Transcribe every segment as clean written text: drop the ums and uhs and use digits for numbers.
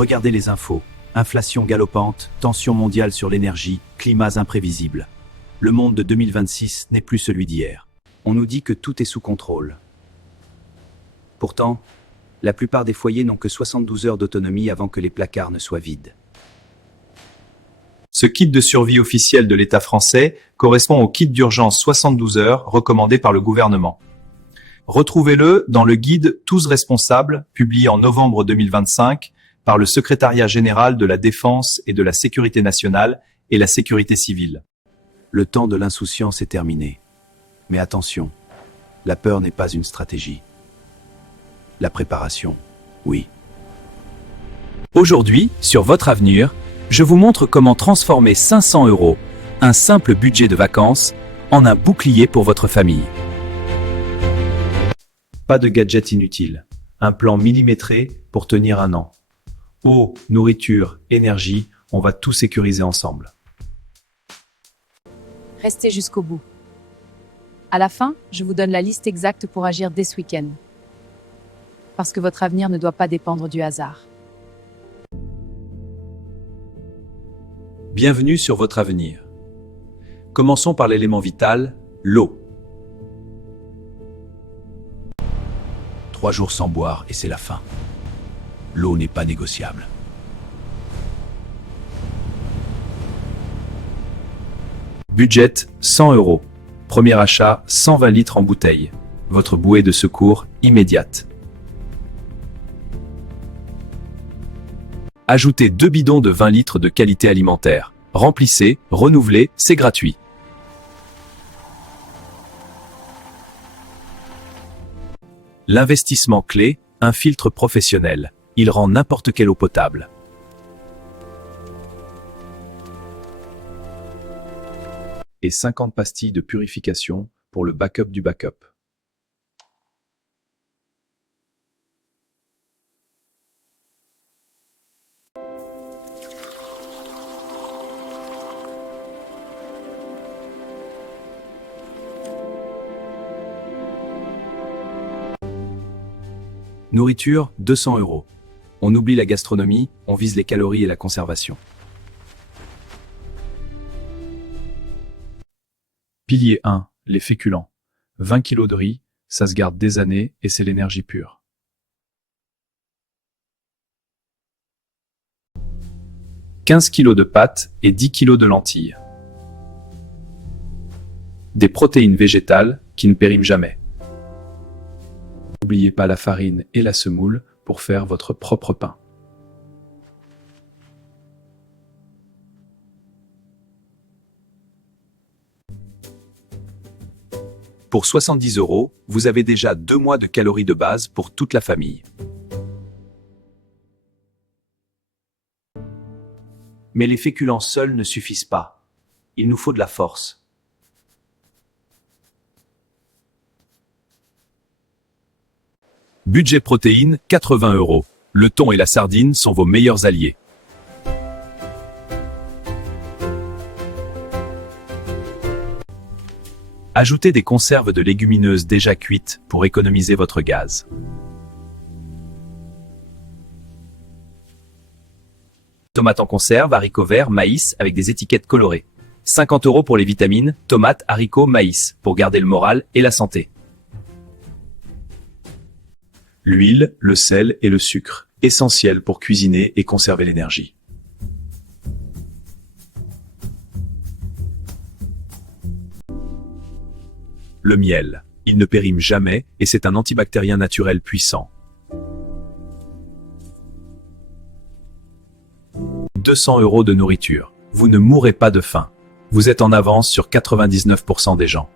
Regardez les infos. Inflation galopante, tension mondiale sur l'énergie, climats imprévisibles. Le monde de 2026 n'est plus celui d'hier. On nous dit que tout est sous contrôle. Pourtant, la plupart des foyers n'ont que 72 heures d'autonomie avant que les placards ne soient vides. Ce kit de survie officiel de l'État français correspond au kit d'urgence 72 heures recommandé par le gouvernement. Retrouvez-le dans le guide Tous responsables, publié en novembre 2025 par le Secrétariat général de la Défense et de la Sécurité nationale et la Sécurité civile. Le temps de l'insouciance est terminé. Mais attention, la peur n'est pas une stratégie. La préparation, oui. Aujourd'hui, sur Votre Avenir, je vous montre comment transformer 500 €, un simple budget de vacances, en un bouclier pour votre famille. Pas de gadgets inutiles. Un plan millimétré pour tenir un an. Eau, nourriture, énergie, on va tout sécuriser ensemble. Restez jusqu'au bout. À la fin, je vous donne la liste exacte pour agir dès ce week-end. Parce que votre avenir ne doit pas dépendre du hasard. Bienvenue sur Votre Avenir. Commençons par l'élément vital, l'eau. 3 jours sans boire et c'est la fin. L'eau n'est pas négociable. Budget 100 €. Premier achat 120 litres en bouteille. Votre bouée de secours immédiate. Ajoutez 2 bidons de 20 litres de qualité alimentaire. Remplissez, renouvelez, c'est gratuit. L'investissement clé, un filtre professionnel. Il rend n'importe quelle eau potable. Et 50 pastilles de purification pour le backup du backup. Nourriture, 200 €. On oublie la gastronomie, on vise les calories et la conservation. Pilier 1, les féculents. 20 kg de riz, ça se garde des années et c'est l'énergie pure. « 15 kg de pâtes et 10 kg de lentilles. Des protéines végétales qui ne périment jamais. N'oubliez pas la farine et la semoule pour faire votre propre pain. Pour 70 €, vous avez déjà 2 mois de calories de base pour toute la famille. Mais les féculents seuls ne suffisent pas. Il nous faut de la force. Budget protéines, 80 €. Le thon et la sardine sont vos meilleurs alliés. Ajoutez des conserves de légumineuses déjà cuites pour économiser votre gaz. Tomates en conserve, haricots verts, maïs avec des étiquettes colorées. 50 € pour les vitamines, tomates, haricots, maïs, pour garder le moral et la santé. L'huile, le sel et le sucre, essentiels pour cuisiner et conserver l'énergie. Le miel, il ne périme jamais et c'est un antibactérien naturel puissant. 200 € de nourriture. Vous ne mourrez pas de faim. Vous êtes en avance sur 99% des gens.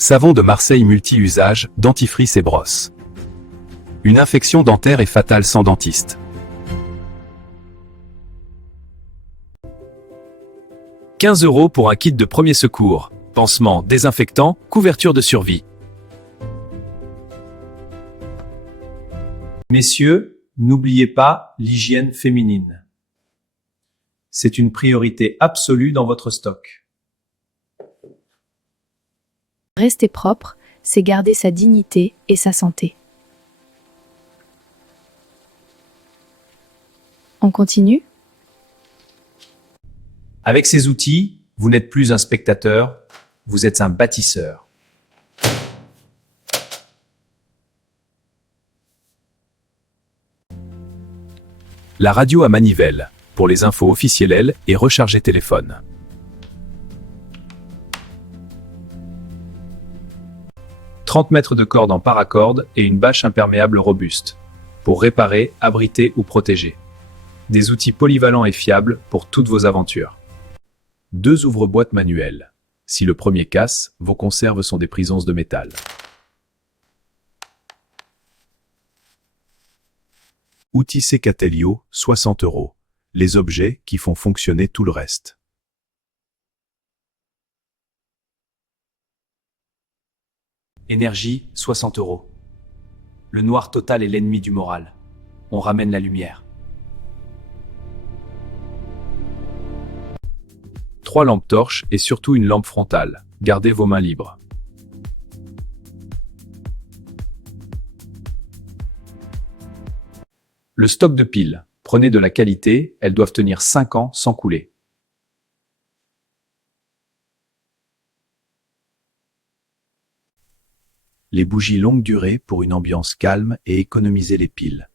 Savon de Marseille multi-usage, dentifrice et brosse. Une infection dentaire est fatale sans dentiste. 15 € pour un kit de premier secours, pansement, désinfectant, couverture de survie. Messieurs, n'oubliez pas l'hygiène féminine. C'est une priorité absolue dans votre stock. Rester propre, c'est garder sa dignité et sa santé. On continue ? Avec ces outils, vous n'êtes plus un spectateur, vous êtes un bâtisseur. La radio à manivelle, pour les infos officielles et recharger téléphone. « 30 mètres de corde en paracorde et une bâche imperméable robuste, pour réparer, abriter ou protéger. Des outils polyvalents et fiables pour toutes vos aventures. 2 ouvre-boîtes manuels. Si le premier casse, vos conserves sont des prisons de métal. Outils Secatelio, 60 €. Les objets qui font fonctionner tout le reste. Énergie, 60 €. Le noir total est l'ennemi du moral. On ramène la lumière. 3 lampes torches et surtout une lampe frontale. Gardez vos mains libres. Le stock de piles. Prenez de la qualité, elles doivent tenir 5 ans sans couler. Les bougies longue durée pour une ambiance calme et économiser les piles.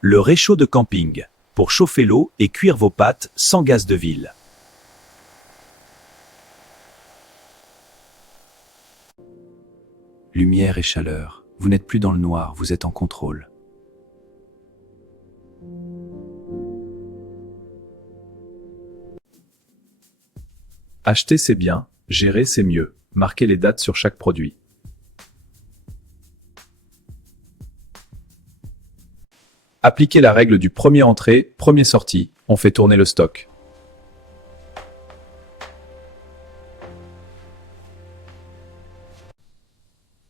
Le réchaud de camping, pour chauffer l'eau et cuire vos pâtes sans gaz de ville. Lumière et chaleur, vous n'êtes plus dans le noir, vous êtes en contrôle. Acheter c'est bien, gérer c'est mieux, marquez les dates sur chaque produit. Appliquez la règle du premier entrée, premier sorti, on fait tourner le stock.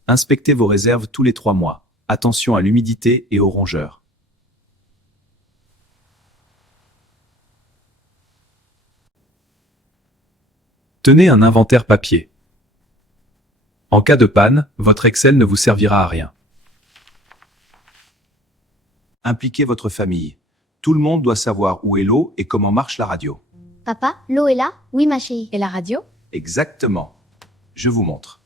Inspectez vos réserves tous les 3 mois. Attention à l'humidité et aux rongeurs. Tenez un inventaire papier. En cas de panne, votre Excel ne vous servira à rien. Impliquez votre famille. Tout le monde doit savoir où est l'eau et comment marche la radio. Papa, l'eau est là? Oui, ma chérie. Et la radio? Exactement. Je vous montre.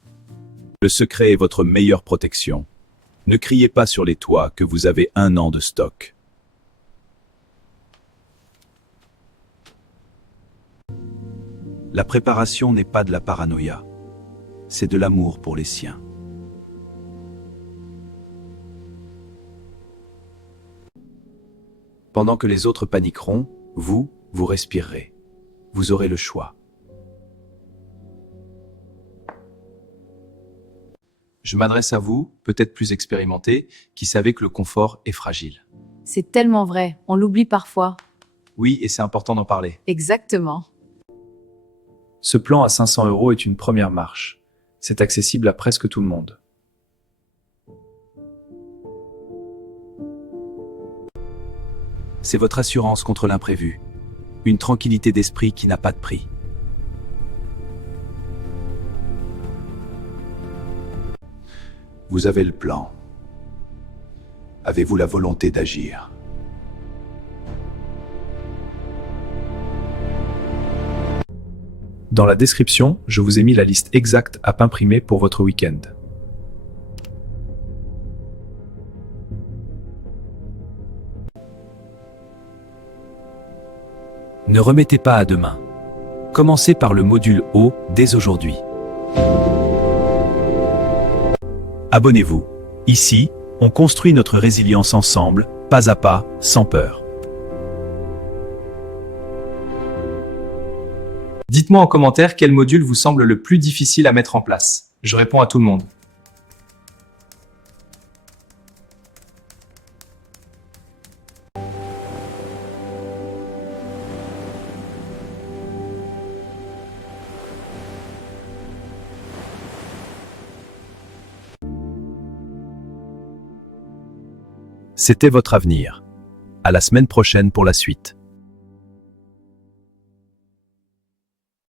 Le secret est votre meilleure protection. Ne criez pas sur les toits que vous avez 1 an de stock. La préparation n'est pas de la paranoïa. C'est de l'amour pour les siens. Pendant que les autres paniqueront, vous respirerez. Vous aurez le choix. Je m'adresse à vous, peut-être plus expérimentés, qui savez que le confort est fragile. C'est tellement vrai, on l'oublie parfois. Oui, et c'est important d'en parler. Exactement. Ce plan à 500 € est une première marche. C'est accessible à presque tout le monde. C'est votre assurance contre l'imprévu. Une tranquillité d'esprit qui n'a pas de prix. Vous avez le plan. Avez-vous la volonté d'agir? Dans la description, je vous ai mis la liste exacte à imprimer pour votre week-end. Ne remettez pas à demain. Commencez par le module eau dès aujourd'hui. Abonnez-vous. Ici, on construit notre résilience ensemble, pas à pas, sans peur. Dites-moi en commentaire quel module vous semble le plus difficile à mettre en place. Je réponds à tout le monde. C'était votre avenir. À la semaine prochaine pour la suite.